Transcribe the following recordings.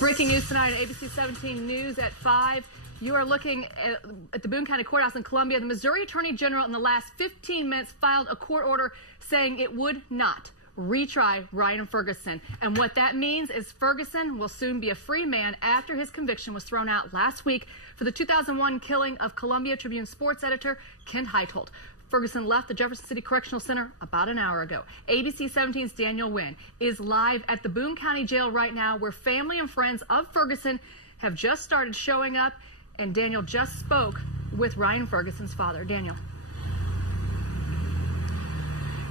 Breaking news tonight on ABC 17 News at 5. You are looking at the Boone County Courthouse in Columbia. The Missouri Attorney General in the last 15 minutes filed a court order saying it would not retry Ryan Ferguson. And what that means is Ferguson will soon be a free man after his conviction was thrown out last week for the 2001 killing of Columbia Tribune sports editor Kent Heitholt. Ferguson left the Jefferson City Correctional Center about an hour ago. ABC 17's Daniel Wynn is live at the Boone County Jail right now, where family and friends of Ferguson have just started showing up. And Daniel just spoke with Ryan Ferguson's father. Daniel.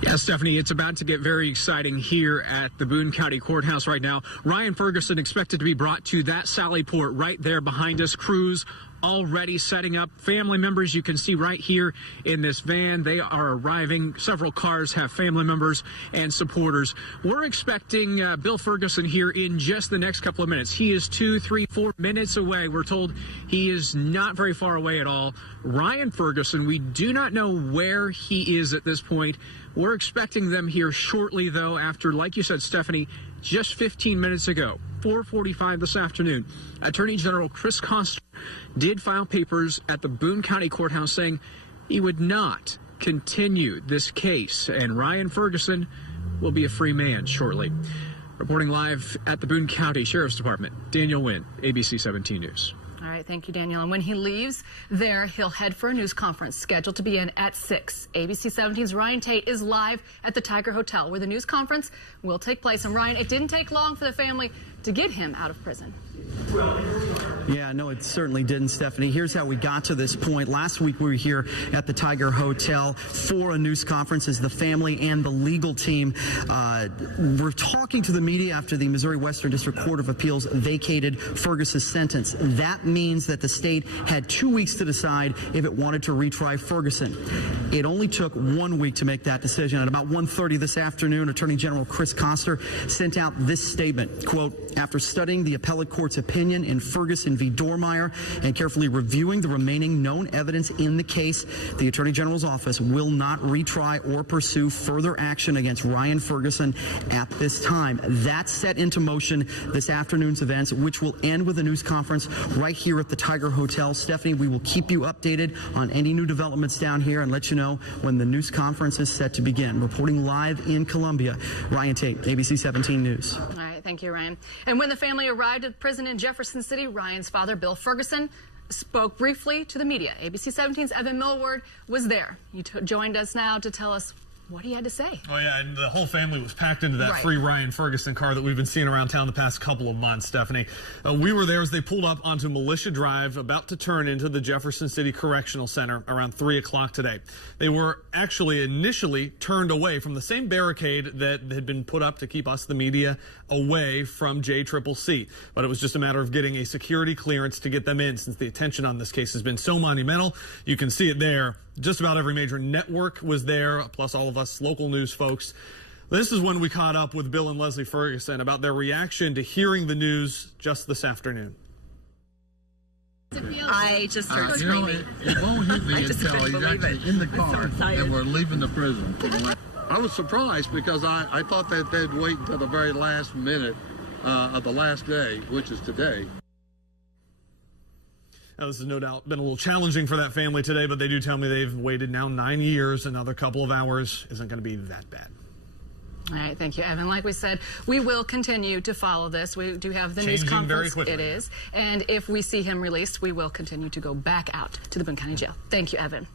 Yeah, Stephanie, it's about to get very exciting here at the Boone County Courthouse right now. Ryan Ferguson expected to be brought to that Sally Port right there behind us. Crews already setting up. Family members you can see right here in this van. They are arriving. Several cars have family members and supporters. We're expecting Bill Ferguson here in just the next couple of minutes. He is 2, 3, 4 minutes away. We're told he is not very far away at all. Ryan Ferguson, we do not know where he is at this point. We're expecting them here shortly, though, after, like you said, Stephanie, just 15 minutes ago, 4:45 this afternoon, Attorney General Chris Coster did file papers at the Boone County Courthouse saying he would not continue this case, and Ryan Ferguson will be a free man shortly. Reporting live at the Boone County Sheriff's Department, Daniel Wynn, ABC 17 News. All right, thank you, Daniel. And when he leaves there, he'll head for a news conference scheduled to begin at 6. ABC 17's Ryan Tate is live at the Tiger Hotel, where the news conference will take place. And Ryan, it didn't take long for the family to get him out of prison. Yeah, no, it certainly didn't, Stephanie. Here's how we got to this point. Last week, we were here at the Tiger Hotel for a news conference as the family and the legal team were talking to the media after the Missouri Western District Court of Appeals vacated Ferguson's sentence. That means that the state had 2 weeks to decide if it wanted to retry Ferguson. It only took 1 week to make that decision. At about 1:30 this afternoon, Attorney General Chris Coster sent out this statement, quote, "After studying the appellate court's opinion in Ferguson v. Dormeyer and carefully reviewing the remaining known evidence in the case, the Attorney General's office will not retry or pursue further action against Ryan Ferguson at this time." That set into motion this afternoon's events, which will end with a news conference right here at the Tiger Hotel. Stephanie, we will keep you updated on any new developments down here and let you know when the news conference is set to begin. Reporting live in Columbia, Ryan Tate, ABC 17 News. All right, thank you, Ryan. And when the family arrived at prison in Jefferson City, Ryan's father, Bill Ferguson, spoke briefly to the media. ABC 17's Evan Millward was there. He joined us now to tell us what he had to say. Oh, yeah, and the whole family was packed into that free Ryan Ferguson car that we've been seeing around town the past couple of months, Stephanie. We were there as they pulled up onto Militia Drive, about to turn into the Jefferson City Correctional Center around 3 o'clock today. They were actually initially turned away from the same barricade that had been put up to keep us, the media, away from JCCC. But it was just a matter of getting a security clearance to get them in, since the attention on this case has been so monumental. You can see it there. Just about every major network was there, plus all of us local news folks. This is when we caught up with Bill and Leslie Ferguson about their reaction to hearing the news just this afternoon. I just started screaming. It won't hit me until he's actually in the car and we're leaving the prison. I was surprised because I thought that they'd wait until the very last minute of the last day, which is today. Now, this has no doubt been a little challenging for that family today, but they do tell me they've waited now 9 years. Another couple of hours isn't going to be that bad. All right, thank you, Evan. Like we said, we will continue to follow this. We do have the news conference. Very quickly. It is. And if we see him released, we will continue to go back out to the Boone County Jail. Thank you, Evan.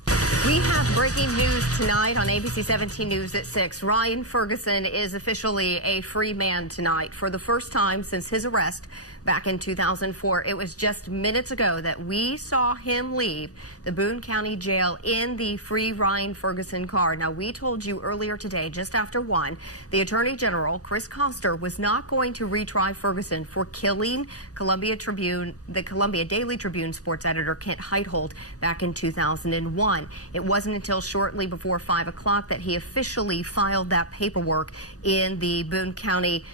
We have breaking news tonight on ABC 17 News at 6. Ryan Ferguson is officially a free man tonight for the first time since his arrest back in 2004. It was just minutes ago that we saw him leave the Boone County Jail in the free Ryan Ferguson car. Now, we told you earlier today, just after 1, the Attorney General, Chris Coster, was not going to retry Ferguson for killing the Columbia Daily Tribune sports editor Kent Heitholt back in 2001. It wasn't until shortly before 5 o'clock that he officially filed that paperwork in the Boone County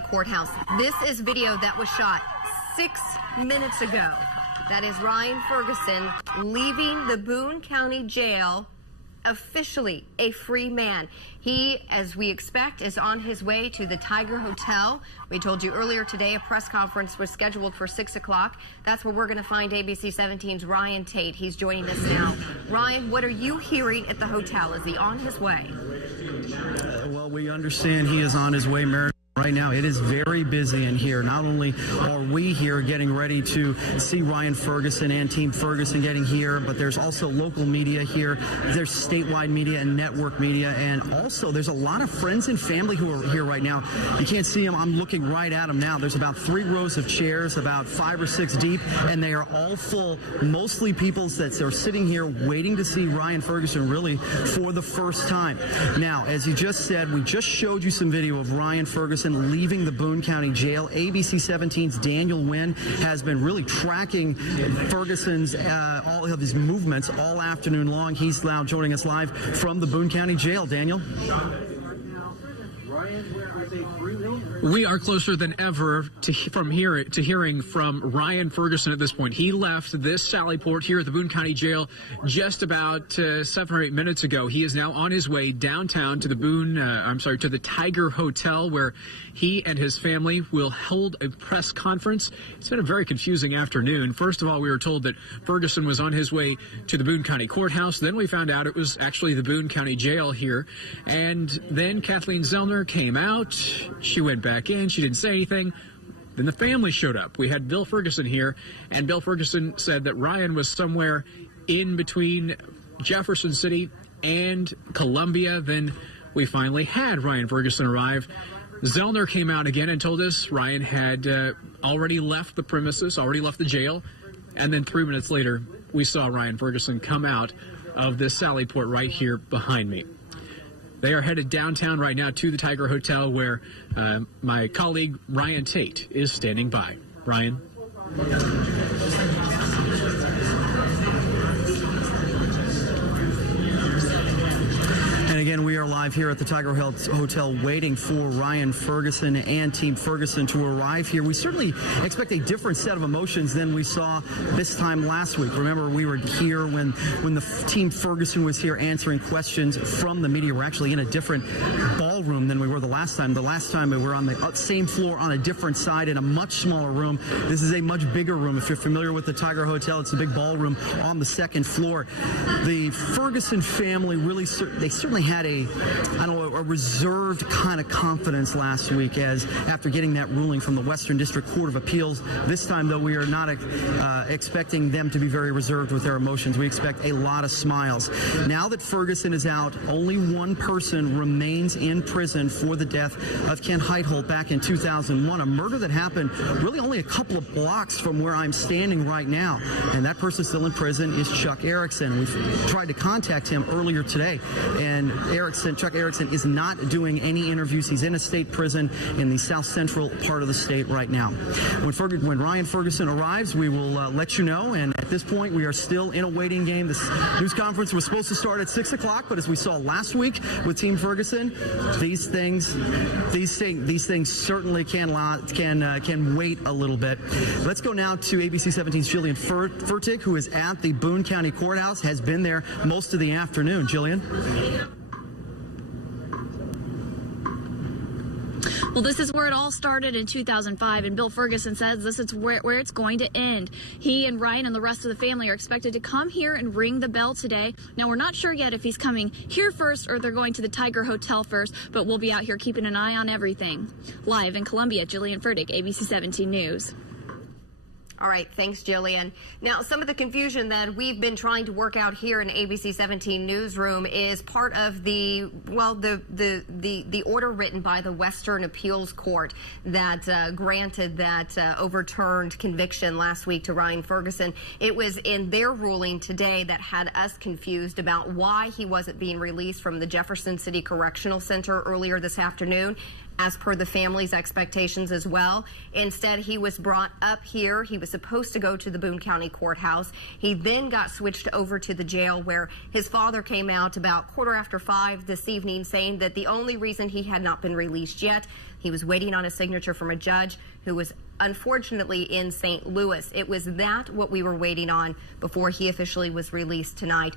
Courthouse. This is video that was shot 6 minutes ago. That is Ryan Ferguson leaving the Boone County Jail officially a free man. He, as we expect, is on his way to the Tiger Hotel. We told you earlier today a press conference was scheduled for 6 o'clock. That's where we're going to find ABC 17's Ryan Tate. He's joining us now. Ryan, what are you hearing at the hotel? Is he on his way? Well, we understand he is on his way, Mary. Right now, it is very busy in here. Not only are we here getting ready to see Ryan Ferguson and Team Ferguson getting here, but there's also local media here. There's statewide media and network media. And also, there's a lot of friends and family who are here right now. You can't see them. I'm looking right at them now. There's about 3 rows of chairs, about 5 or 6 deep, and they are all full. Mostly people that are sitting here waiting to see Ryan Ferguson really for the first time. Now, as you just said, we just showed you some video of Ryan Ferguson leaving the Boone County Jail. ABC 17's Daniel Wynn has been really tracking Ferguson's all of his movements all afternoon long. He's now joining us live from the Boone County Jail. Daniel? We are closer than ever to hearing from Ryan Ferguson at this point. He left this Sally Port here at the Boone County Jail just about 7 or 8 minutes ago. He is now on his way downtown to the to the Tiger Hotel, where he and his family will hold a press conference. It's been a very confusing afternoon. First of all, we were told that Ferguson was on his way to the Boone County Courthouse. Then we found out it was actually the Boone County Jail here. And then Kathleen Zellner came out. She went back in. She didn't say anything. Then the family showed up. We had Bill Ferguson here, and Bill Ferguson said that Ryan was somewhere in between Jefferson City and Columbia. Then we finally had Ryan Ferguson arrive. Zellner came out again and told us Ryan had already left the premises, already left the jail. And then 3 minutes later, we saw Ryan Ferguson come out of this Sally Port right here behind me. They are headed downtown right now to the Tiger Hotel, where my colleague Ryan Tate is standing by. Ryan? And again, we are live here at the Tiger Hotel waiting for Ryan Ferguson and Team Ferguson to arrive here. We certainly expect a different set of emotions than we saw this time last week. Remember, we were here when the Team Ferguson was here answering questions from the media. We're actually in a different ballroom than we were the last time. The last time we were on the same floor on a different side in a much smaller room. This is a much bigger room. If you're familiar with the Tiger Hotel, it's a big ballroom on the second floor. The Ferguson family really, they certainly had a reserved kind of confidence last week after getting that ruling from the Western District Court of Appeals. This time, though, we are not expecting them to be very reserved with their emotions. We expect a lot of smiles. Now that Ferguson is out, only one person remains in prison for the death of Ken Heitholt back in 2001, a murder that happened really only a couple of blocks from where I'm standing right now. And that person still in prison is Chuck Erickson. We've tried to contact him earlier today, and Chuck Erickson is not doing any interviews. He's in a state prison in the south central part of the state right now. When Ryan Ferguson arrives, we will let you know. And at this point, we are still in a waiting game. This news conference was supposed to start at 6 o'clock, but as we saw last week with Team Ferguson, these things certainly can wait a little bit. Let's go now to ABC 17's Jillian Fertig, who is at the Boone County Courthouse, has been there most of the afternoon. Jillian? Well, this is where it all started in 2005, and Bill Ferguson says this is where it's going to end. He and Ryan and the rest of the family are expected to come here and ring the bell today. Now, we're not sure yet if he's coming here first or they're going to the Tiger Hotel first, but we'll be out here keeping an eye on everything. Live in Columbia, Jillian Fertig, ABC 17 News. All right, thanks, Jillian. Now, some of the confusion that we've been trying to work out here in ABC 17 Newsroom is part of the order written by the Western Appeals Court that granted that overturned conviction last week to Ryan Ferguson. It was in their ruling today that had us confused about why he wasn't being released from the Jefferson City Correctional Center earlier this afternoon, as per the family's expectations as well. Instead, he was brought up here. He was supposed to go to the Boone County Courthouse. He then got switched over to the jail, where his father came out about 5:15 this evening saying that the only reason he had not been released yet, he was waiting on a signature from a judge who was unfortunately in St. Louis. It was what we were waiting on before he officially was released tonight.